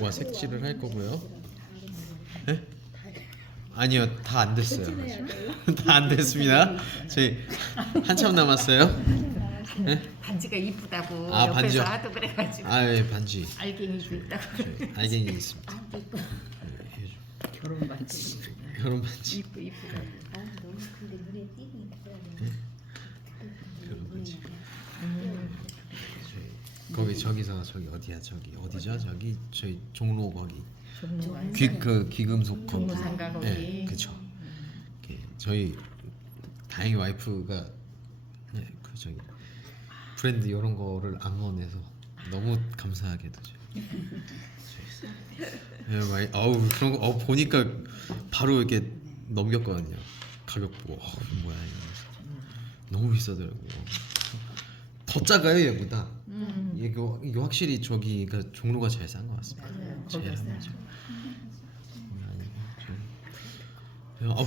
와 색칠을 할 거고요. 네? 아니요, 다 안 됐어요. 다 안 됐습니다. 저희 한참 남았어요. 네? 반지가 이쁘다고 아, 옆에서 반지요? 하도 그래가지고 예, 반지. 알갱이도 있다고. 저희 알갱이 있습니다. 결혼 반지. 결혼 반지. 이쁘다. 너무 근데 눈에 띄니 있어야 결혼 반지. 거기 저기서 저기 어디야 저기 어디죠 저기 저희 종로 거기 귀금속 거기. 종로상가 거기. 네, 그쵸. 저희 다행히 와이프가 네, 그 저기 브랜드 이런 거를 안 원해서 너무 감사하게도 네, 어우 그런 거 보니까 바로 이렇게 넘겼거든요. 가격 보고 뭐야 이러면서 너무 비싸더라고요. 더 작아요 얘보다. 이거 확실히 저기가 종로가 제일 싼 것 같습니다. 제일 한 거죠.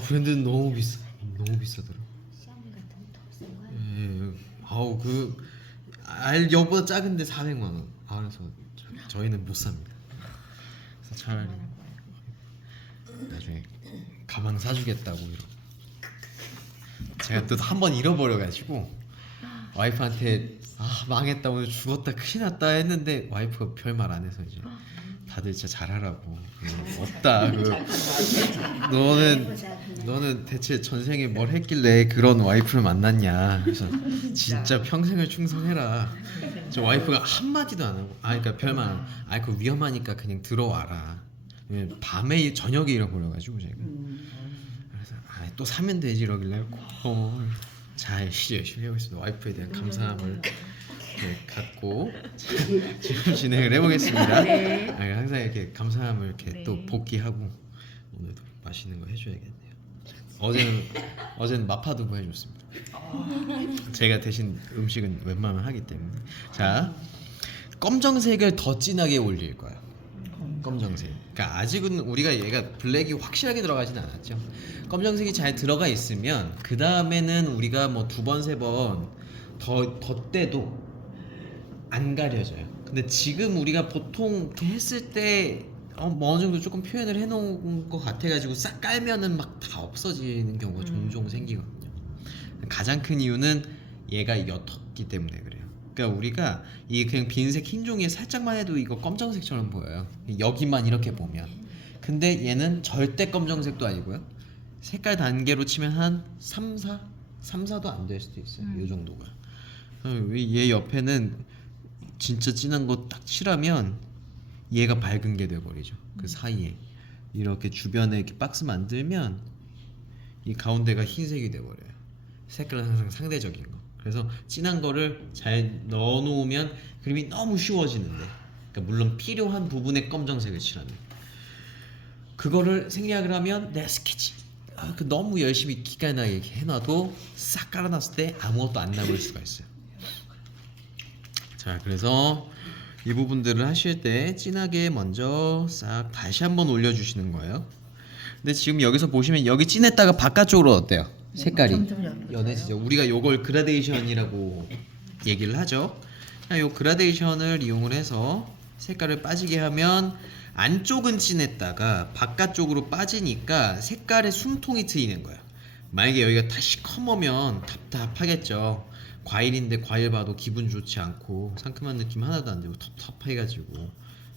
브랜드는 너무 비싸더라고. 시아미 같은 더 비싼 거야? 아우 여보다 작은데 400만 원. 그래서 저희는 못 삽니다. 그래서 차라리 나중에 가방 사주겠다고 이러고. 제가 또 한 번 잃어버려가지고 와이프한테 망했다 오늘 죽었다 큰일 났다 했는데 와이프가 별 말 안 해서 이제 다들 진짜 잘하라고 없다 너는 대체 전생에 뭘 했길래 그런 와이프를 만났냐. 그래서 진짜 평생을 충성해라. 저 와이프가 한마디도 안 하고 그러니까 별말 그 위험하니까 그냥 들어와라. 밤에 저녁에 잃어버려가지고 제가 그래서 또 사면 되지 이러길래 잘 열심히 하고 있습니다. 와이프에 대한 감사함을 갖고 지금 진행을 해보겠습니다. 네. 항상 이렇게 감사함을 이렇게 또 복귀하고 오늘도 맛있는 거 해줘야겠네요. 어제는 마파두부 해줬습니다. 제가 대신 음식은 웬만하면 하기 때문에. 자, 검정색을 더 진하게 올릴 거예요. 검정색. 그러니까 아직은 우리가 얘가 블랙이 확실하게 들어가진 않았죠. 검정색이 잘 들어가 있으면 그 다음에는 우리가 뭐 2번 3번 더 떼도 안 가려져요. 근데 지금 우리가 보통 이렇게 했을 때 뭐 어느 정도 조금 표현을 해놓은 것 같아가지고 싹 깔면은 막 다 없어지는 경우가 종종 생기거든요. 가장 큰 이유는 얘가 옅었기 때문에 그래요. 그러니까 우리가 이 그냥 빈색 흰 종이에 살짝만 해도 이거 검정색처럼 보여요. 여기만 이렇게 보면. 근데 얘는 절대 검정색도 아니고요. 색깔 단계로 치면 한 3, 4도 안 될 수도 있어요. 이 정도가. 얘 옆에는 진짜 진한 거 딱 칠하면 얘가 밝은 게 돼버리죠. 그 사이에 이렇게 주변에 이렇게 박스 만들면 이 가운데가 흰색이 돼버려요. 색깔은 항상 상대적인 거. 그래서 진한 거를 잘 넣어놓으면 그림이 너무 쉬워지는데, 그러니까 물론 필요한 부분에 검정색을 칠하는 그거를 생략을 하면 내 스케치 너무 열심히 기깔 나게 해놔도 싹 깔아놨을 때 아무것도 안 남을 수가 있어요. 자, 그래서 이 부분들을 하실 때 진하게 먼저 싹 다시 한번 올려주시는 거예요. 근데 지금 여기서 보시면 여기 진했다가 바깥쪽으로 어때요? 색깔이 연해지죠. 우리가 요걸 그라데이션이라고 얘기를 하죠. 요 그라데이션을 이용을 해서 색깔을 빠지게 하면 안쪽은 진했다가 바깥쪽으로 빠지니까 색깔의 숨통이 트이는 거예요. 만약에 여기가 다 시커머면 답답하겠죠. 과일인데 과일 봐도 기분 좋지 않고 상큼한 느낌 하나도 안 들고 텁텁해가지고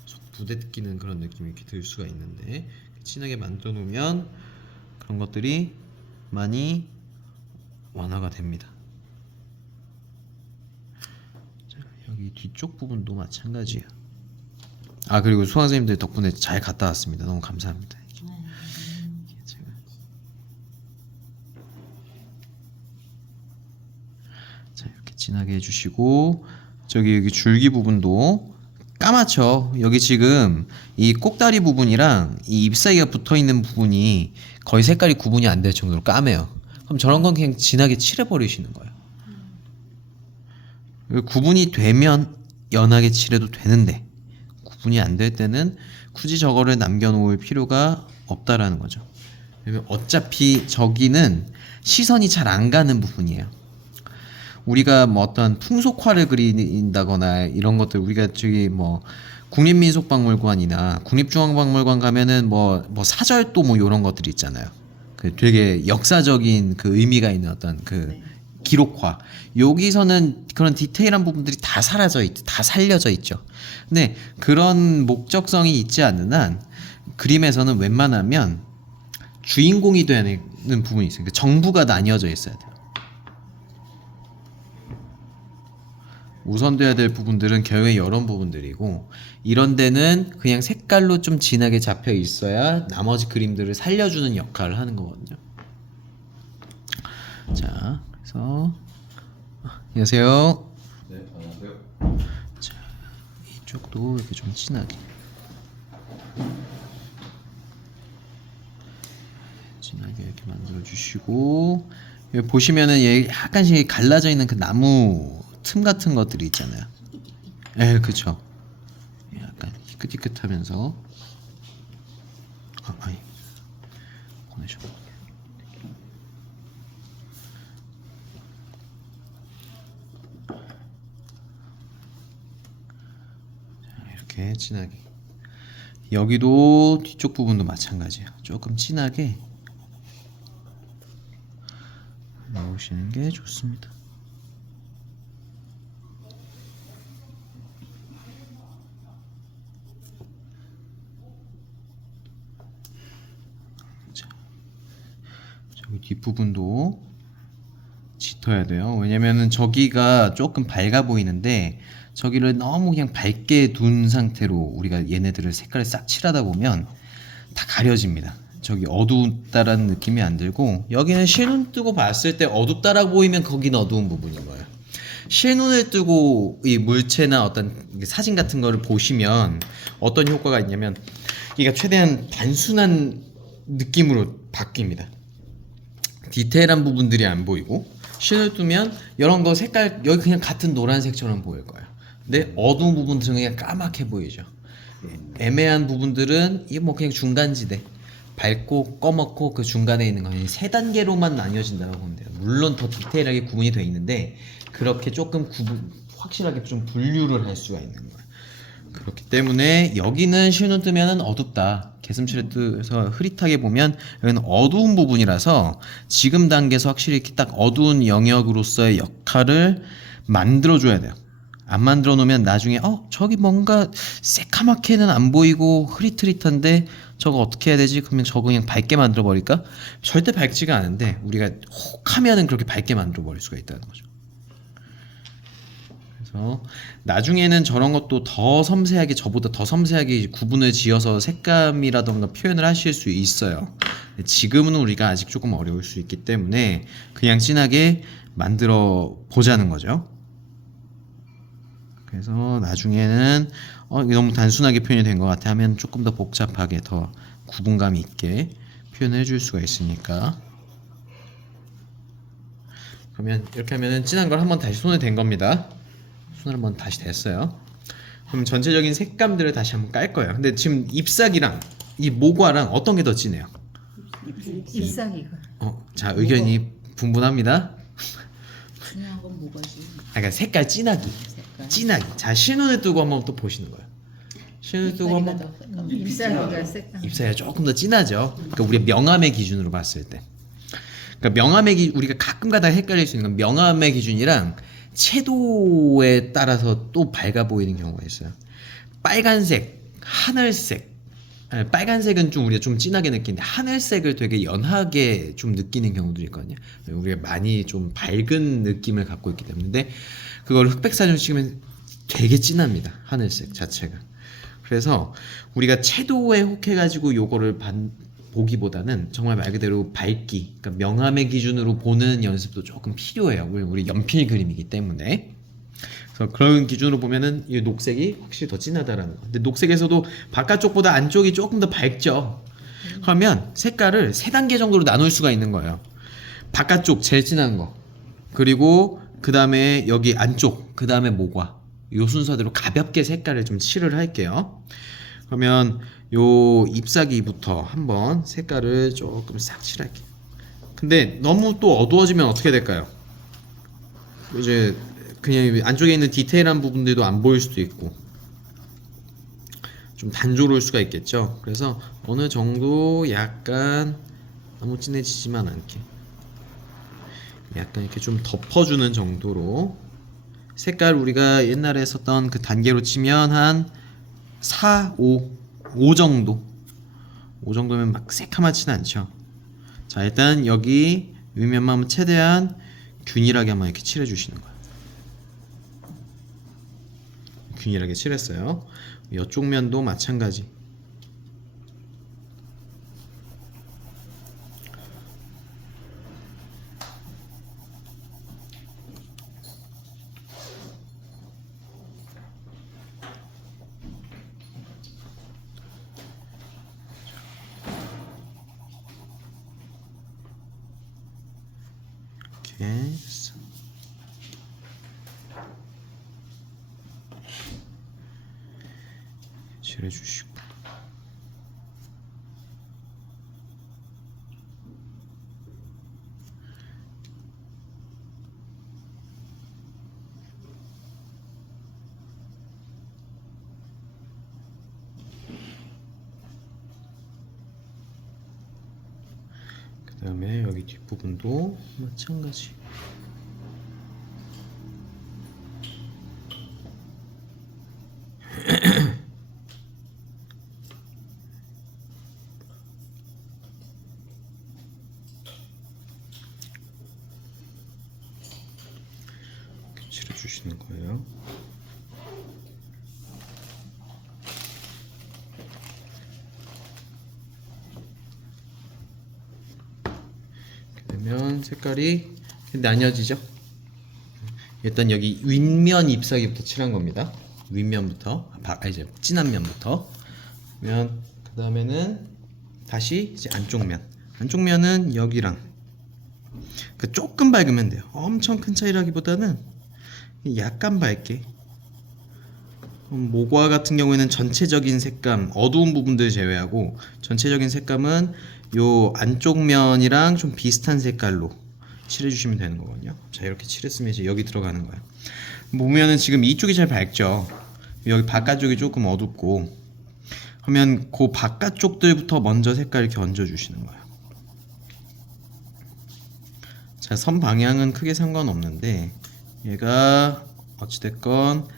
속 부대끼는 그런 느낌이 이렇게 들 수가 있는데, 진하게 만들어 놓으면 그런 것들이 많이 완화가 됩니다. 자, 여기 뒤쪽 부분도 마찬가지예요. 그리고 수강생님들 덕분에 잘 갔다 왔습니다. 너무 감사합니다. 제가 자, 이렇게 진하게 해주시고, 여기 줄기 부분도 까맣죠. 여기 지금 이 꼭다리 부분이랑 이 잎사귀가 붙어있는 부분이 거의 색깔이 구분이 안 될 정도로 까매요. 그럼 저런 건 그냥 진하게 칠해버리시는 거예요. 구분이 되면 연하게 칠해도 되는데 구분이 안 될 때는 굳이 저거를 남겨놓을 필요가 없다라는 거죠. 어차피 저기는 시선이 잘 안 가는 부분이에요. 우리가 뭐 어떤 풍속화를 그린다거나 이런 것들, 우리가 저기 뭐 국립민속박물관이나 국립중앙박물관 가면은 뭐 사절도 뭐 이런 것들이 있잖아요. 그 되게 역사적인 그 의미가 있는 어떤 그 네. 기록화. 여기서는 그런 디테일한 부분들이 다 다 살려져 있죠. 근데 그런 목적성이 있지 않는 한 그림에서는 웬만하면 주인공이 되는 부분이 있어요. 그러니까 정부가 나뉘어져 있어야 돼요. 우선돼야 될 부분들은 결국에 이런 부분들이고, 이런 데는 그냥 색깔로 좀 진하게 잡혀 있어야 나머지 그림들을 살려주는 역할을 하는 거거든요. 자, 그래서 안녕하세요. 네, 안녕하세요. 자, 이쪽도 이렇게 좀 진하게 이렇게 만들어 주시고, 여기 보시면은 얘 약간씩 갈라져 있는 그 나무 틈 같은 것들이 있잖아요. 예, 그쵸. 약간 희끗희끗하면서 아이 보내줘. 이렇게 진하게. 여기도 뒤쪽 부분도 마찬가지예요. 조금 진하게 넣으시는 게 좋습니다. 자, 저기 뒷부분도 짙어야 돼요. 왜냐면은 저기가 조금 밝아 보이는데 저기를 너무 그냥 밝게 둔 상태로 우리가 얘네들을 색깔을 싹 칠하다 보면 다 가려집니다. 저기 어둡다라는 느낌이 안 들고, 여기는 실눈 뜨고 봤을 때 어둡다라고 보이면 거기는 어두운 부분인 거예요. 실눈을 뜨고 이 물체나 어떤 사진 같은 거를 보시면 어떤 효과가 있냐면 이게 최대한 단순한 느낌으로 바뀝니다. 디테일한 부분들이 안 보이고, 실눈을 뜨면 이런 거 색깔 여기 그냥 같은 노란색처럼 보일 거예요. 근데 어두운 부분들은 그냥 까맣게 보이죠. 애매한 부분들은 이게 뭐 그냥 중간지대, 밝고 꺼멓고 그 중간에 있는 거는 세 단계로만 나뉘어진다고 보면 돼요. 물론 더 디테일하게 구분이 돼 있는데 그렇게 조금 확실하게 좀 분류를 할 수가 있는 거예요. 그렇기 때문에 여기는 실눈 뜨면은 어둡다, 개슴츠레 뜨서 흐릿하게 보면 여기는 어두운 부분이라서 지금 단계에서 확실히 이렇게 딱 어두운 영역으로서의 역할을 만들어줘야 돼요. 안 만들어 놓으면 나중에 저기 뭔가 새카맣게는 안 보이고 흐릿흐릿한데 저거 어떻게 해야 되지? 그러면 저거 그냥 밝게 만들어 버릴까? 절대 밝지가 않은데 우리가 혹하면은 그렇게 밝게 만들어 버릴 수가 있다는 거죠. 그래서 나중에는 저런 것도 더 섬세하게, 저보다 더 섬세하게 구분을 지어서 색감이라던가 표현을 하실 수 있어요. 지금은 우리가 아직 조금 어려울 수 있기 때문에 그냥 진하게 만들어 보자는 거죠. 그래서 나중에는 이게 너무 단순하게 표현이 된 것 같아 하면 조금 더 복잡하게 더 구분감 있게 표현을 해줄 수가 있으니까. 그러면 이렇게 하면은 진한 걸 한번 다시 손에 댄 겁니다. 손을 한번 다시 댔어요. 그럼 전체적인 색감들을 다시 한번 깔 거예요. 근데 지금 ip삭이랑 이 모과랑 어떤 게 더 진해요? 잎사귀가. 자, 의견이 분분합니다. 중요한 건 뭐가지? 그러니까 색깔 진하기. 진하게. 자, 실눈을 뜨고 한번 또 보시는 거예요. 실눈을 뜨고 한번 잎사귀가 색깔. 잎사귀가 조금 더 진하죠. 그러니까 우리 명암의 기준으로 봤을 때. 그러니까 명암의 우리가 가끔가다 헷갈릴 수 있는 건 명암의 기준이랑 채도에 따라서 또 밝아 보이는 경우가 있어요. 빨간색, 하늘색. 빨간색은 좀 우리가 좀 진하게 느끼는데 하늘색을 되게 연하게 좀 느끼는 경우들이 있거든요. 우리가 많이 좀 밝은 느낌을 갖고 있기 때문에. 근데 그걸 흑백 사진으로 찍으면 되게 진합니다. 하늘색 자체가. 그래서 우리가 채도에 혹해가지고 요거를 보기보다는 정말 말 그대로 밝기, 그러니까 명암의 기준으로 보는 연습도 조금 필요해요. 우리 연필 그림이기 때문에. 그래서 그런 기준으로 보면은 이 녹색이 확실히 더 진하다라는 거. 근데 녹색에서도 바깥쪽보다 안쪽이 조금 더 밝죠. 그러면 색깔을 세 단계 정도로 나눌 수가 있는 거예요. 바깥쪽 제일 진한 거, 그리고 그 다음에 여기 안쪽, 그 다음에 모과, 요 순서대로 가볍게 색깔을 좀 칠을 할게요. 그러면 요 잎사귀부터 한번 색깔을 조금 싹 칠할게요. 근데 너무 또 어두워지면 어떻게 될까요? 이제 그냥 안쪽에 있는 디테일한 부분들도 안 보일 수도 있고. 좀 단조로울 수가 있겠죠. 그래서 어느 정도 약간 너무 진해지지만 않게 약간 이렇게 좀 덮어주는 정도로 색깔 우리가 옛날에 썼던 그 단계로 치면 한 4, 5 정도 5 정도면 막 새카맣지는 않죠. 자 일단 여기 윗면만 최대한 균일하게 한번 이렇게 칠해주시는 거예요. 균일하게 칠했어요. 이쪽 면도 마찬가지. 이렇게 칠해주시고 그 다음에 여기 뒷부분도 마찬가지. 이렇게 칠해주시는 거예요. 그러면 색깔이 나뉘어지죠. 일단 여기 윗면 잎사귀부터 칠한 겁니다. 윗면부터 이제 진한 면부터. 그러면 그 다음에는 다시 이제 안쪽 면은 여기랑 그 조금 밝으면 돼요. 엄청 큰 차이라기보다는 약간 밝게. 모과 같은 경우에는 전체적인 색감 어두운 부분들 제외하고 전체적인 색감은 요 안쪽 면이랑 좀 비슷한 색깔로 칠해주시면 되는 거거든요. 자 이렇게 칠했으면 이제 여기 들어가는 거야. 보면은 지금 이쪽이 잘 밝죠. 여기 바깥쪽이 조금 어둡고 그러면 그 바깥쪽들부터 먼저 색깔 이렇게 얹어주시는 거예요. 자 선 방향은 크게 상관없는데 얘가 어찌됐건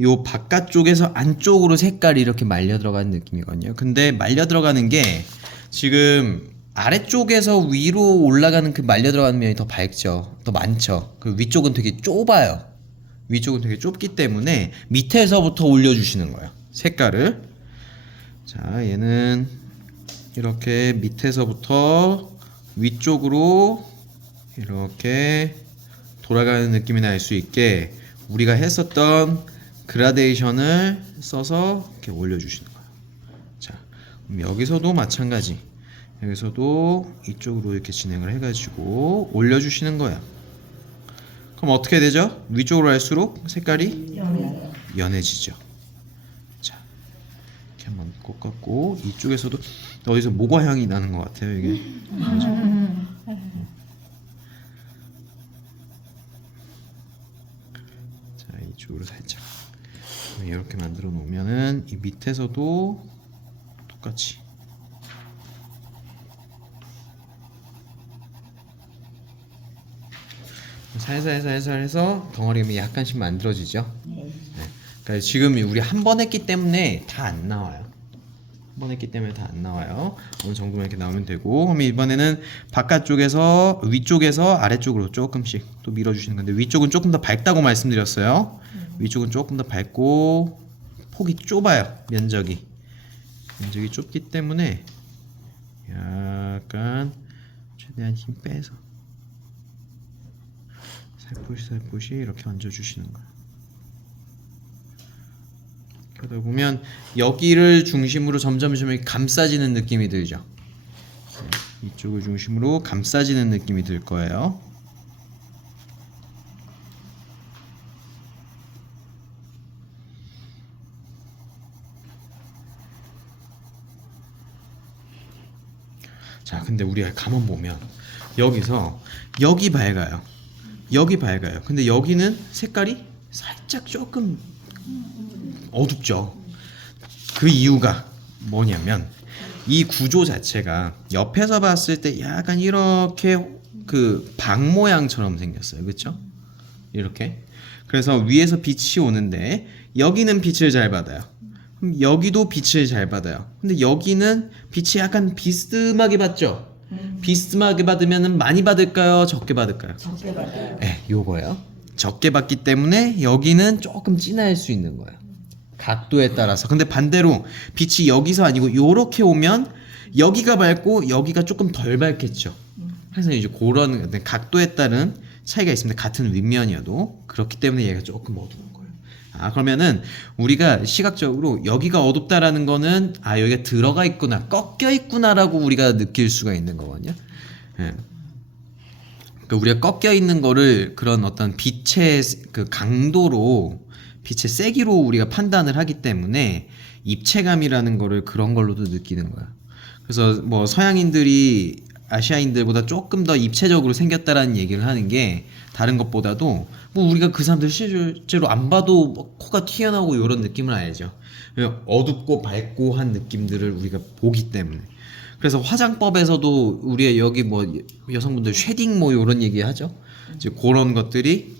요 바깥쪽에서 안쪽으로 색깔이 이렇게 말려 들어가는 느낌이거든요. 근데 말려 들어가는 게 지금 아래쪽에서 위로 올라가는 그 말려 들어가는 면이 더 밝죠. 더 많죠. 그 위쪽은 되게 좁아요. 위쪽은 되게 좁기 때문에 밑에서부터 올려주시는 거예요. 색깔을. 자, 얘는 이렇게 밑에서부터 위쪽으로 이렇게 돌아가는 느낌이 날 수 있게 우리가 했었던 그라데이션을 써서 이렇게 올려주시는 거예요. 자, 그럼 여기서도 마찬가지. 여기서도 이쪽으로 이렇게 진행을 해가지고 올려주시는 거예요. 그럼 어떻게 되죠? 위쪽으로 할수록 색깔이 연해지죠. 자, 이렇게 한번 꺾었고 이쪽에서도 어디서 모과 향이 나는 것 같아요. 이게. 자, 이쪽으로 살짝 이렇게 만들어 놓으면은 이 밑에서도 똑같이 살살 해서 덩어리가 약간씩 만들어지죠. 네. 그러니까 지금 우리 한 번 했기 때문에 다 안 나와요. 한 번 했기 때문에 다 안 나와요. 어느 정도만 이렇게 나오면 되고, 그럼 이번에는 바깥쪽에서 위쪽에서 아래쪽으로 조금씩 또 밀어주시는 건데 위쪽은 조금 더 밝다고 말씀드렸어요. 위쪽은 조금 더 밝고 폭이 좁아요. 면적이 좁기 때문에 약간 최대한 힘 빼서 살포시 이렇게 얹어주시는 거예요. 그러다 보면 여기를 중심으로 점점 감싸지는 느낌이 들죠. 이쪽을 중심으로 감싸지는 느낌이 들 거예요. 자, 근데 우리가 가만 보면 여기서 여기 밝아요. 근데 여기는 색깔이 살짝 조금 어둡죠. 그 이유가 뭐냐면 이 구조 자체가 옆에서 봤을 때 약간 이렇게 그 방 모양처럼 생겼어요. 그렇죠? 이렇게. 그래서 위에서 빛이 오는데 여기는 빛을 잘 받아요. 그럼 여기도 빛을 잘 받아요. 근데 여기는 빛이 약간 비스듬하게 받죠? 비스듬하게 받으면 많이 받을까요? 적게 받을까요? 적게 받아요. 네, 요거예요. 적게 받기 때문에 여기는 조금 진할 수 있는 거예요. 각도에 따라서. 근데 반대로 빛이 여기서 아니고 요렇게 오면 여기가 밝고 여기가 조금 덜 밝겠죠. 그래서 이제 그런 각도에 따른 차이가 있습니다. 같은 윗면이어도. 그렇기 때문에 얘가 조금 어두운 거예요. 아, 그러면은 우리가 시각적으로 여기가 어둡다라는 거는 아, 여기가 들어가 있구나, 꺾여 있구나라고 우리가 느낄 수가 있는 거거든요. 예. 그러니까 우리가 꺾여 있는 거를 그런 어떤 빛의 그 강도로, 빛의 세기로 우리가 판단을 하기 때문에 입체감이라는 거를 그런 걸로도 느끼는 거야. 그래서 뭐 서양인들이 아시아인들보다 조금 더 입체적으로 생겼다라는 얘기를 하는 게 다른 것보다도 뭐 우리가 그 사람들 실제로 안 봐도 뭐 코가 튀어나오고 이런 느낌을 알죠. 어둡고 밝고 한 느낌들을 우리가 보기 때문에. 그래서 화장법에서도 우리의 여기 뭐 여성분들 쉐딩 뭐 이런 얘기 하죠. 이제 그런 것들이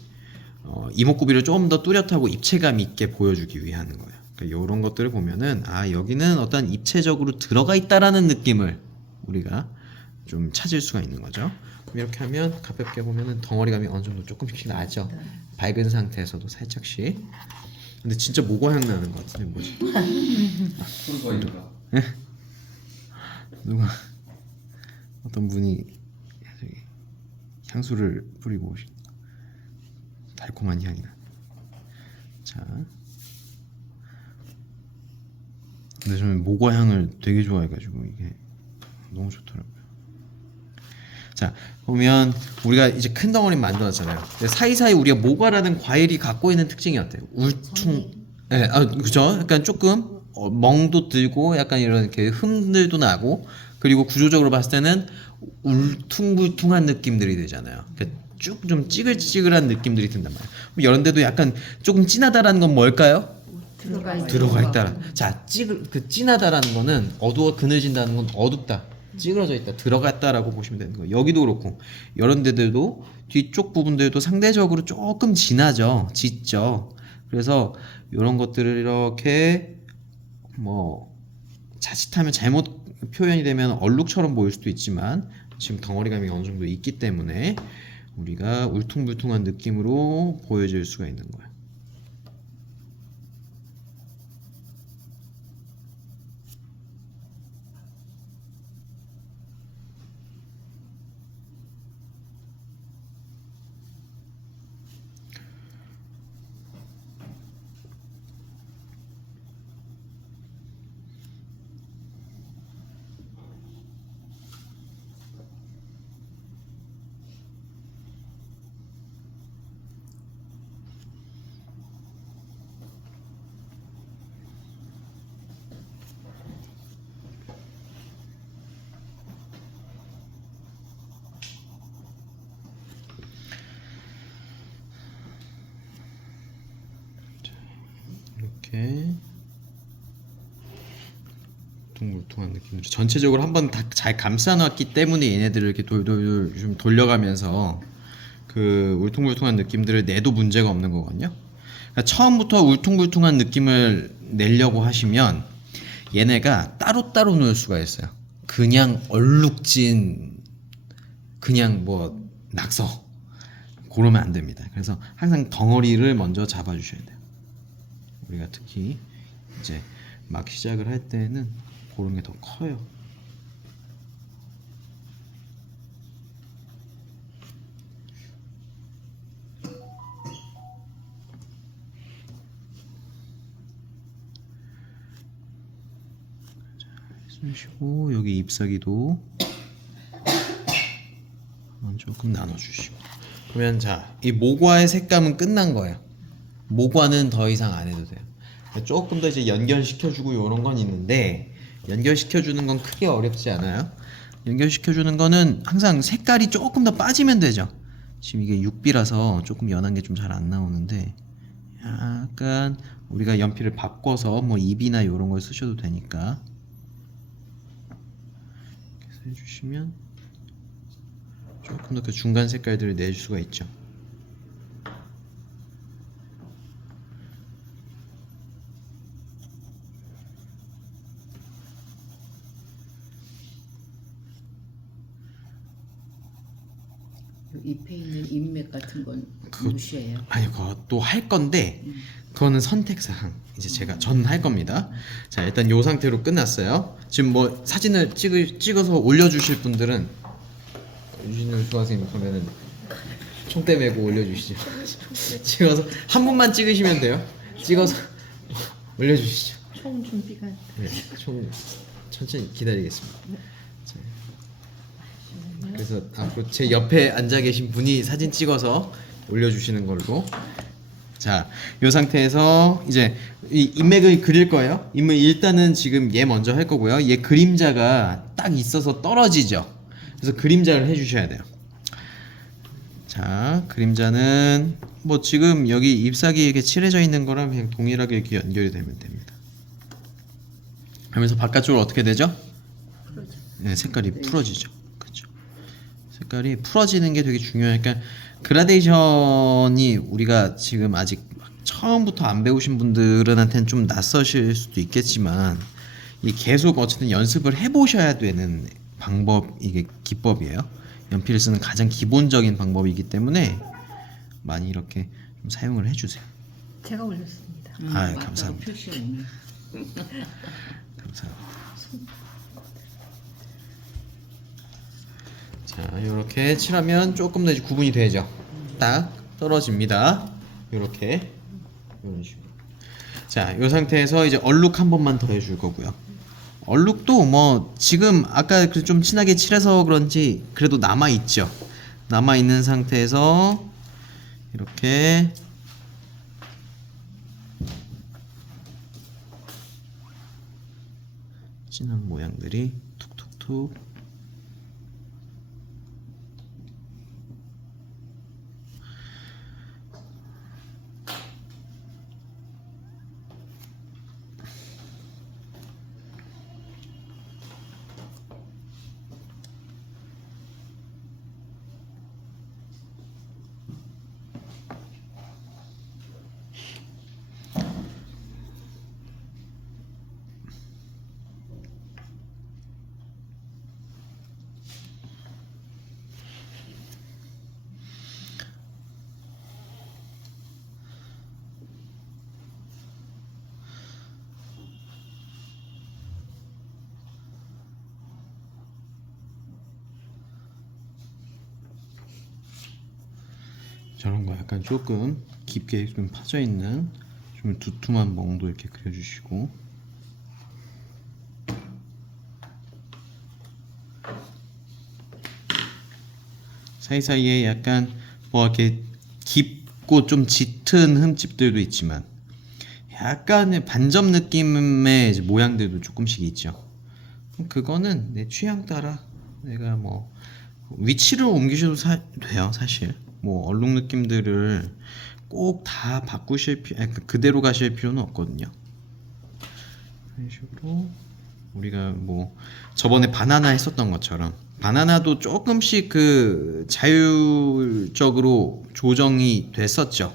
이목구비를 좀 더 뚜렷하고 입체감 있게 보여주기 위해 하는 거예요. 그러니까 이런 것들을 보면은 아, 여기는 어떤 입체적으로 들어가 있다라는 느낌을 우리가 좀 찾을 수가 있는 거죠. 이렇게 하면 가볍게 보면은 덩어리감이 어느 정도 조금씩 나죠. 밝은 상태에서도 살짝씩. 근데 진짜 모과향 나는 것 같은데 뭐지? 그러니까 누가 어떤 분이 저기 향수를 뿌리고 오신 달콤한 향이 나. 자, 근데 저는 모과향을 되게 좋아해가지고 이게 너무 좋더라고요. 자, 그러면 우리가 이제 큰 덩어리 만들었잖아요. 근데 사이사이 우리가 모과라는 과일이 갖고 있는 특징이 어때요? 울퉁, 네, 아, 그죠? 약간 조금 멍도 들고 약간 이런 이렇게 흠들도 나고, 그리고 구조적으로 봤을 때는 울퉁불퉁한 느낌들이 되잖아요. 그러니까 쭉 좀 찌글찌글한 느낌들이 든단 말이에요. 그럼 이런 데도 약간 조금 진하다라는 건 뭘까요? 들어가 있다. 자, 그 진하다라는 거는 어두워 그늘진다는 건 어둡다, 찌그러져 있다, 들어갔다라고 보시면 되는 거예요. 여기도 그렇고 이런 데들도 뒤쪽 부분들도 상대적으로 조금 진하죠, 짙죠. 그래서 이런 것들을 이렇게 뭐 자칫하면 잘못 표현이 되면 얼룩처럼 보일 수도 있지만 지금 덩어리감이 어느 정도 있기 때문에 우리가 울퉁불퉁한 느낌으로 보여질 수가 있는 거예요. 이렇게 울퉁불퉁한 느낌으로 전체적으로 한번 다 잘 감싸놨기 때문에 얘네들을 이렇게 돌돌돌 좀 돌려가면서 그 울퉁불퉁한 느낌들을 내도 문제가 없는 거거든요. 그러니까 처음부터 울퉁불퉁한 느낌을 내려고 하시면 얘네가 따로따로 놓을 수가 있어요. 그냥 얼룩진 그냥 뭐 낙서 그러면 안 됩니다. 그래서 항상 덩어리를 먼저 잡아주셔야 돼요. 우리가 특히 이제 막 시작을 할 때는 그런 게 더 커요. 숨 쉬고 여기 잎사귀도 조금 나눠주시고. 그러면 자, 이 모과의 색감은 끝난 거예요. 모과는 더 이상 안 해도 돼요. 조금 더 이제 연결시켜주고 이런 건 있는데 연결시켜주는 건 크게 어렵지 않아요. 연결시켜주는 거는 항상 색깔이 조금 더 빠지면 되죠. 지금 이게 6B라서 조금 연한 게 좀 잘 안 나오는데 약간 우리가 연필을 바꿔서 뭐 입이나 이런 걸 쓰셔도 되니까 이렇게 해서 해주시면 조금 더 그 중간 색깔들을 내줄 수가 있죠. 잎에 있는 잎맥 같은 건 무시해요. 아니 그것도 할 건데 그거는 선택사항. 이제 제가 전 할 겁니다. 자 일단 요 상태로 끝났어요. 지금 뭐 사진을 찍어서 올려주실 분들은 유진영 수강생님 보면은 총대 메고 올려주시죠. 찍어서 한 분만 찍으시면 돼요. 찍어서 올려주시죠. 총 준비가 네, 총 천천히 기다리겠습니다. 자, 그래서 앞으로 제 옆에 앉아 계신 분이 사진 찍어서 올려주시는 걸로. 자, 이 상태에서 이제 이 인맥을 그릴 거예요. 인맥 일단은 지금 얘 먼저 할 거고요. 얘 그림자가 딱 있어서 떨어지죠. 그래서 그림자를 해주셔야 돼요. 자, 그림자는 뭐 지금 여기 잎사귀에 이렇게 칠해져 있는 거랑 그냥 동일하게 이렇게 연결이 되면 됩니다. 그러면서 바깥쪽으로 어떻게 되죠? 네, 색깔이 풀어지죠. 그렇죠. 색깔이 풀어지는 게 되게 중요하니까 그라데이션이 우리가 지금 아직 처음부터 안 배우신 분들한테는 좀 낯서실 수도 있겠지만 이 계속 어쨌든 연습을 해보셔야 되는 방법, 이게 기법이에요. 연필을 쓰는 가장 기본적인 방법이기 때문에 많이 이렇게 좀 사용을 해주세요. 제가 올렸습니다. 아, 감사합니다. 표시했네. 감사합니다. 자, 이렇게 칠하면 조금 더 이제 구분이 되죠. 딱 떨어집니다. 이렇게 이런 식으로. 자, 이 상태에서 이제 얼룩 한 번만 더 해줄 거고요. 얼룩도 뭐 지금 아까 좀 진하게 칠해서 그런지 그래도 남아 있죠. 남아 있는 상태에서 이렇게 진한 모양들이 툭툭툭. 저런 거 약간 조금 깊게 좀 파져 있는 좀 두툼한 멍도 이렇게 그려주시고. 사이사이에 약간 뭐 이렇게 깊고 좀 짙은 흠집들도 있지만 약간의 반점 느낌의 이제 모양들도 조금씩 있죠. 그거는 내 취향 따라 내가 뭐 위치를 옮기셔도 돼요. 사실 뭐 얼룩 느낌들을 꼭 다 바꾸실 그대로 가실 필요는 없거든요. 이런 식으로 우리가 뭐 저번에 바나나 했었던 것처럼 바나나도 조금씩 그 자율적으로 조정이 됐었죠.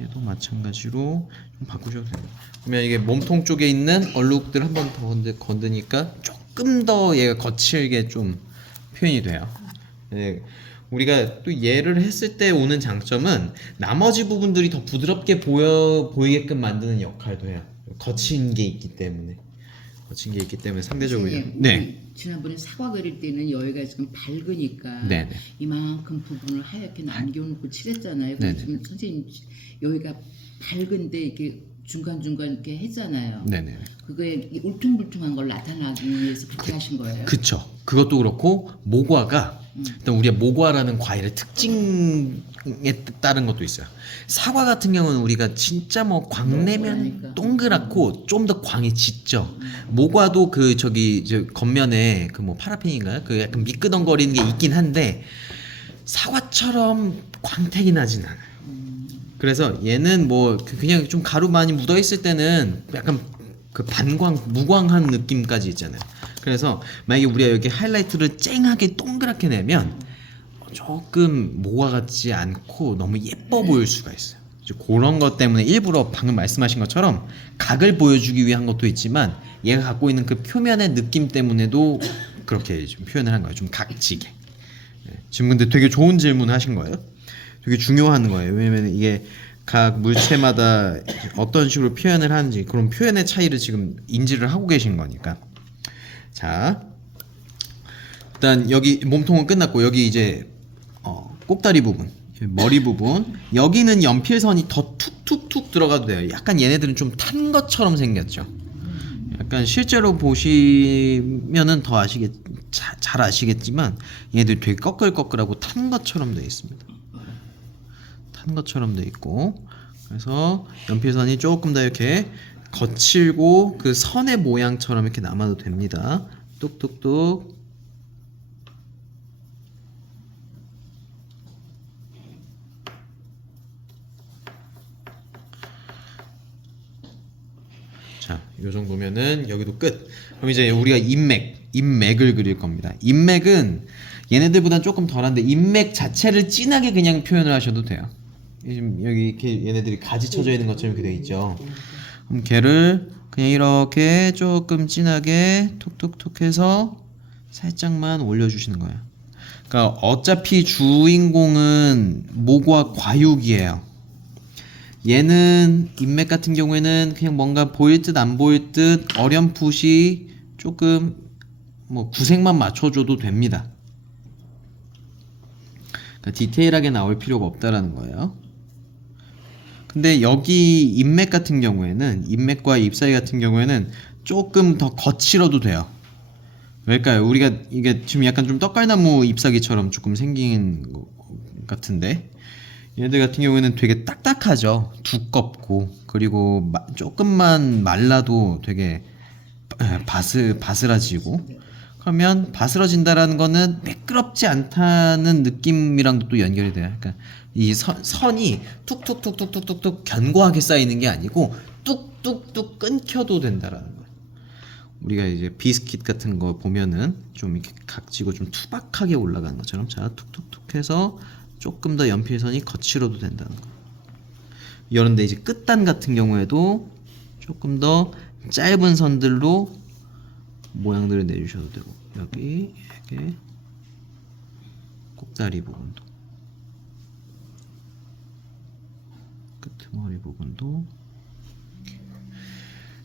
얘도 마찬가지로 좀 바꾸셔도 됩니다. 그러면 이게 몸통 쪽에 있는 얼룩들 한 번 더 건드니까 조금 더 얘가 거칠게 좀 표현이 돼요. 네, 우리가 또 얘를 했을 때 오는 장점은 나머지 부분들이 더 부드럽게 보이게끔 만드는 역할도 해요. 거친 게 있기 때문에 상대적으로 네. 지난번에 사과 그릴 때는 여기가 지금 밝으니까 네네. 이만큼 부분을 하얗게 남겨놓고 칠했잖아요. 네네. 지금 선생님 여기가 밝은데 이렇게 중간중간 이렇게 했잖아요. 네네. 그거에 울퉁불퉁한 걸 나타나기 위해서 그렇게 하신 거예요. 그쵸. 그것도 그렇고 모과가 일단 우리가 모과라는 과일의 특징에 따른 것도 있어요. 사과 같은 경우는 우리가 진짜 뭐 광내면 동그랗고 좀 더 광이 짙죠. 모과도 그 저기 겉면에 그 뭐 파라핀인가요? 그 약간 미끄덩거리는 게 있긴 한데 사과처럼 광택이 나진 않아요. 그래서 얘는 뭐 그냥 좀 가루 많이 묻어 있을 때는 약간 그 반광 무광한 느낌까지 있잖아요. 그래서 만약에 우리가 여기 하이라이트를 쨍하게 동그랗게 내면 조금 모과 같지 않고 너무 예뻐 보일 수가 있어요. 이제 그런 것 때문에 일부러 방금 말씀하신 것처럼 각을 보여주기 위한 것도 있지만 얘가 갖고 있는 그 표면의 느낌 때문에도 그렇게 좀 표현을 한 거예요. 좀 각지게. 지금 근데 되게 좋은 질문 하신 거예요. 되게 중요한 거예요. 왜냐면 이게 각 물체마다 어떤 식으로 표현을 하는지 그런 표현의 차이를 지금 인지를 하고 계신 거니까. 자, 일단 여기 몸통은 끝났고 여기 이제 꼭다리 부분, 머리 부분 여기는 연필선이 더 툭툭툭 들어가도 돼요. 약간 얘네들은 좀 탄 것처럼 생겼죠. 약간 실제로 보시면은 더 잘 아시겠지만 얘네들 되게 꺼끌꺼끌하고 탄 것처럼 돼 있습니다. 탄 것처럼 돼 있고 그래서 연필선이 조금 더 이렇게 거칠고 그 선의 모양처럼 이렇게 남아도 됩니다. 뚝뚝뚝. 자, 요 정도면은 여기도 끝. 그럼 이제 우리가 인맥을 그릴 겁니다. 인맥은 얘네들보다 조금 덜한데 인맥 자체를 진하게 그냥 표현을 하셔도 돼요. 지금 여기 이렇게 얘네들이 가지 쳐져 있는 것처럼 이렇게 돼 있죠. 그럼 걔를 그냥 이렇게 조금 진하게 톡톡톡 해서 살짝만 올려주시는 거예요. 그러니까 어차피 주인공은 모과 과육이에요. 얘는 인맥 같은 경우에는 그냥 뭔가 보일 듯 안 보일 듯 어렴풋이 조금 뭐 구색만 맞춰줘도 됩니다. 그러니까 디테일하게 나올 필요가 없다라는 거예요. 근데 여기 인맥 같은 경우에는 인맥과 입 사이 같은 경우에는 조금 더 거칠어도 돼요. 왜일까요? 우리가 이게 지금 약간 좀 떡갈나무 잎사귀처럼 조금 생긴 것 같은데 얘네들 같은 경우에는 되게 딱딱하죠. 두껍고 그리고 조금만 말라도 되게 바스라지고 그러면 바스러진다라는 거는 매끄럽지 않다는 느낌이랑도 또 연결이 돼요. 그러니까 이 선이 툭툭툭툭툭툭 견고하게 쌓이는 게 아니고 뚝뚝뚝 끊겨도 된다라는 거예요. 우리가 이제 비스킷 같은 거 보면은 좀 이렇게 각지고 좀 투박하게 올라가는 것처럼 자 툭툭툭 해서 조금 더 연필선이 거칠어도 된다는 거. 이런데 이제 끝단 같은 경우에도 조금 더 짧은 선들로 모양들을 내주셔도 되고 여기 이렇게 꼭다리 부분도 끄트머리 부분도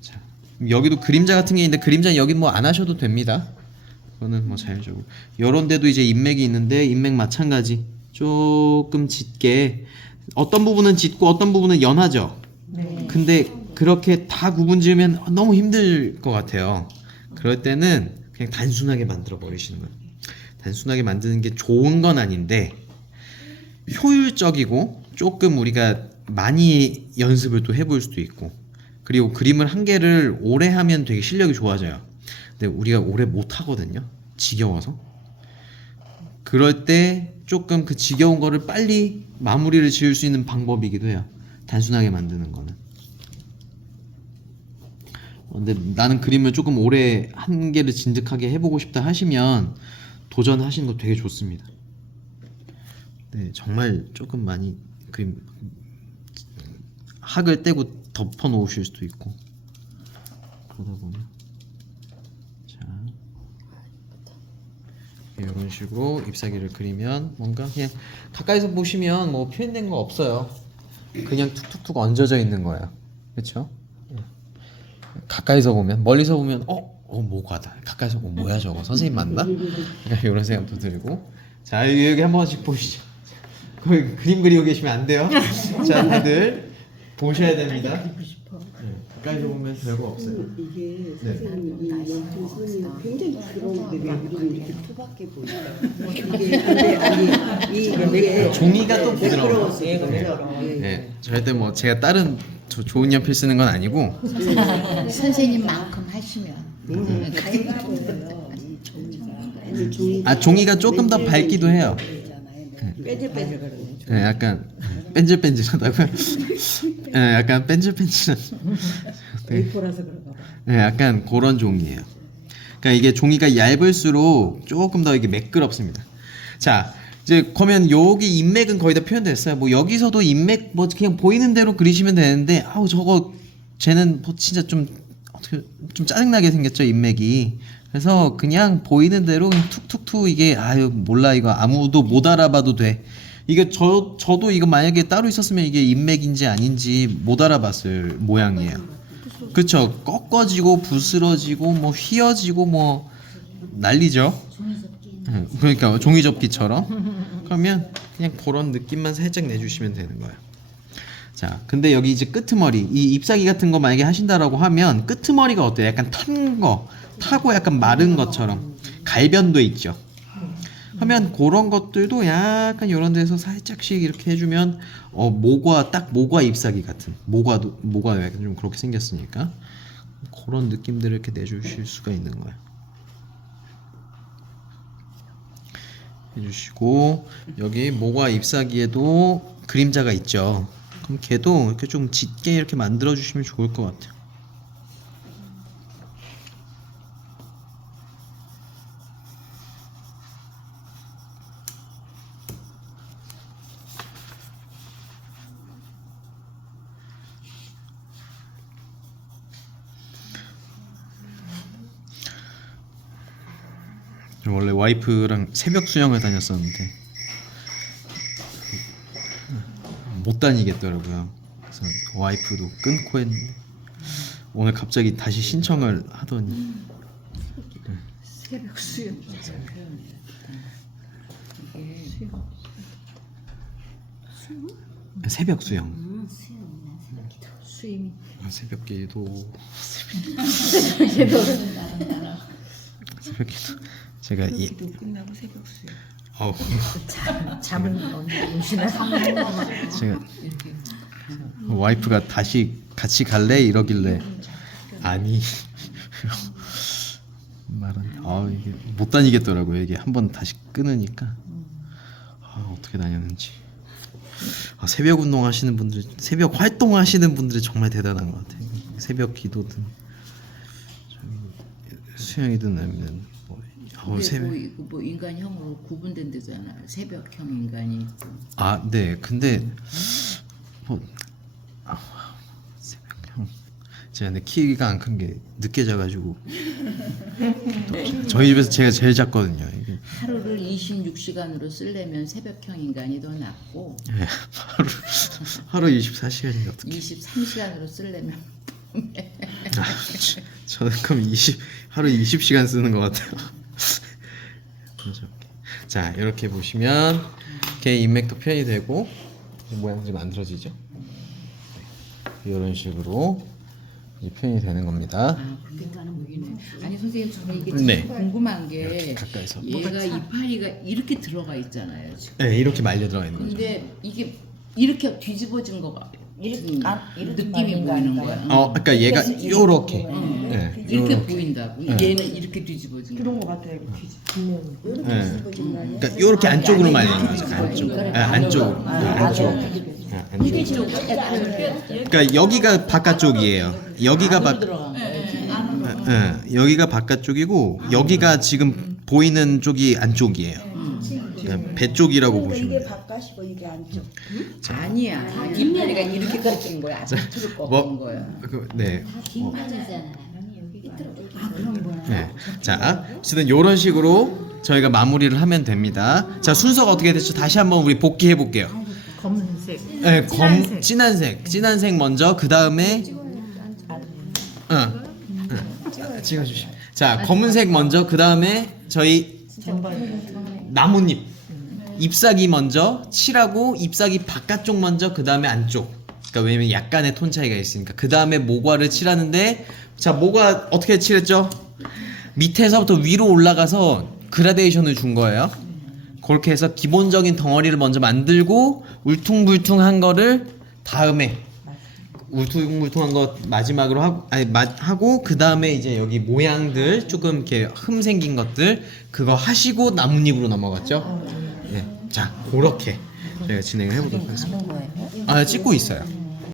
자 여기도 그림자 같은 게 있는데 그림자는 여기 뭐 안 하셔도 됩니다. 그거는 뭐 자율적으로 요런 데도 이제 인맥이 있는데 인맥 마찬가지 조금 짙게 어떤 부분은 짙고 어떤 부분은 연하죠. 네. 근데 그렇게 다 구분 지으면 너무 힘들 것 같아요. 그럴 때는 그냥 단순하게 만들어 버리시는 거예요. 단순하게 만드는 게 좋은 건 아닌데 효율적이고 조금 우리가 많이 연습을 또 해볼 수도 있고 그리고 그림을 한 개를 오래 하면 되게 실력이 좋아져요. 근데 우리가 오래 못 하거든요. 지겨워서. 그럴 때 조금 그 지겨운 거를 빨리 마무리를 지을 수 있는 방법이기도 해요. 단순하게 만드는 거는. 근데 나는 그림을 조금 오래 한 개를 진득하게 해보고 싶다 하시면 도전하시는 거 되게 좋습니다. 네, 정말 조금 많이 그림 학을 떼고 덮어 놓으실 수도 있고 그러다 보면 자 이런 식으로 잎사귀를 그리면 뭔가 그냥 가까이서 보시면 뭐 표현된 거 없어요. 그냥 툭툭툭 얹어져 있는 거예요. 그렇죠? 가까이서 보면 멀리서 보면 모과다. 가까이서 보면 뭐야 저거 선생님 맞나? 이런 생각도 들고 자 여기 한 번씩 보시죠. 거기 그림 그리고 계시면 안 돼요. 자 다들 보셔야 됩니다. 가까이서 보면 별거 없어요. 이게 선생님 이 연필 선이 굉장히 부드러운데 왜 우리는 이렇게 투박해 보여요? 이게 근데 아니 이게 종이가 또 부드러워요. 부드러워서 네, 절대 뭐 제가 다른 좋은 연필 쓰는 건 아니고 선생님만큼 하시면 종이가 종이가 조금 더 밝기도 해요. 빼질빼질거리는 네, 약간 뺀질뺀질하다고요? 네, 약간 뺀질뺀질한. 네. A4라서 그런가 봐. 네, 약간 그런 종이에요. 그러니까 이게 종이가 얇을수록 조금 더 이게 매끄럽습니다. 자, 이제 그러면 여기 인맥은 거의 다 표현됐어요. 뭐 여기서도 인맥 뭐 그냥 보이는 대로 그리시면 되는데 아우 저거 쟤는 뭐 진짜 좀 어떻게 좀 짜증나게 생겼죠 인맥이. 그래서 그냥 보이는 대로 그냥 툭툭툭 이게 아유 몰라 이거 아무도 못 알아봐도 돼. 이게 저도 이거 만약에 따로 있었으면 이게 인맥인지 아닌지 못 알아봤을 모양이에요. 그쵸? 꺾어지고 부스러지고 뭐 휘어지고 뭐 난리죠. 그러니까 종이접기처럼. 그러면 그냥 그런 느낌만 살짝 내주시면 되는 거예요. 자, 근데 여기 이제 끄트머리, 이 잎사귀 같은 거 만약에 하신다라고 하면 끄트머리가 어때요? 약간 탄 거, 타고 약간 마른 것처럼 갈변도 있죠. 하면 그런 것들도 약간 이런 데서 살짝씩 이렇게 해주면 모과 잎사귀 같은 모가 약간 좀 그렇게 생겼으니까 그런 느낌들을 이렇게 내주실 수가 있는 거예요. 해주시고 여기 모과 잎사귀에도 그림자가 있죠. 그럼 걔도 이렇게 좀 짙게 이렇게 만들어 주시면 좋을 것 같아요. 원래 와이프랑 새벽 수영을 다녔었는데 못 다니겠더라고요. 그래서 와이프도 끊고 했는데 오늘 갑자기 다시 신청을 하더니 새벽 수영. 새벽 수영, 수임. 새벽 기도, 새벽 기도. 제가 기도 끝나고 새벽 수영. 잠은 언제 오시나? 제가 와이프가 다시 같이 갈래 이러길래 아니 말은 이게 못 다니겠더라고요. 이게 한번 다시 끊으니까 어떻게 다녔는지. 새벽 운동 하시는 분들, 새벽 활동 하시는 분들이 정말 대단한 것 같아요. 새벽 기도든 수영이든 아니면 근데 이거 뭐 인간형으로 구분된 데잖아요. 새벽형 인간이 있고. 네. 근데 새벽형 제가 근데 키가 안 큰 게 늦게 자가지고 저희 집에서 제가 제일 작거든요. 이게 하루를 26시간으로 쓰려면 새벽형 인간이 더 낫고 하루 24시간인데 어떻게? 23시간으로 쓰려면 저는 그럼 하루 20시간 쓰는 것 같아요. 자, 이렇게 보시면 이렇게 인맥도 표현이 되고 모양이 만들어지죠. 이런 식으로 이제 표현이 되는 겁니다. 그러니까는 보이네. 아니 선생님 저는 이게 네. 참 궁금한 이렇게 게 가까이서. 얘가 이파리가 이렇게 들어가 있잖아요. 지금. 네, 이렇게 말려 들어가 있는 거죠. 근데 이게 이렇게 뒤집어진 거가 이렇게 느낌이 말린 거 보이는 아닌가요? 거야. 그러니까 얘가 요렇게. 네, 이렇게 요렇게. 보인다고. 네. 얘는 이렇게 뒤집어진 거. 그런 거 같아요. 뒷면. 이렇게 네. 뒤집어진 거 아니야? 그러니까 요렇게 안쪽으로 말리는 거죠. 안쪽으로. 안쪽. 그러니까 여기가 바깥쪽이에요. 여기가 여기가 바깥쪽이고 여기가 지금 보이는 쪽이 안쪽이에요. 그러니까 배 쪽이라고 보시면 이게 돼요. 바깥이고 이게 안쪽. 아니야. 이파리가 이렇게 꺾인 거야. 앞으로 꺾인 거야. 네. 그런 거야. 네. 자, 어쨌든 이런 식으로 저희가 마무리를 하면 됩니다. 자, 순서가 어떻게 됐죠? 다시 한번 우리 복기해 볼게요. 검은색. 네, 진한 색 먼저 그 다음에 찍어주시. 자, 검은색 먼저 그 다음에 저희 나뭇잎 잎사귀 먼저 칠하고 잎사귀 바깥쪽 먼저 그 다음에 안쪽. 그러니까 왜냐면 약간의 톤 차이가 있으니까 그 다음에 모과를 칠하는데 자 모과 어떻게 칠했죠? 밑에서부터 위로 올라가서 그라데이션을 준 거예요. 그렇게 해서 기본적인 덩어리를 먼저 만들고 울퉁불퉁한 거를 다음에 울퉁불퉁한 거 마지막으로 하고 그 다음에 이제 여기 모양들 조금 이렇게 흠 생긴 것들 그거 하시고 나뭇잎으로 넘어갔죠. 네, 자 그렇게 저희가 진행을 해보도록 하겠습니다. 하는 거예요? 아 찍고 있어요.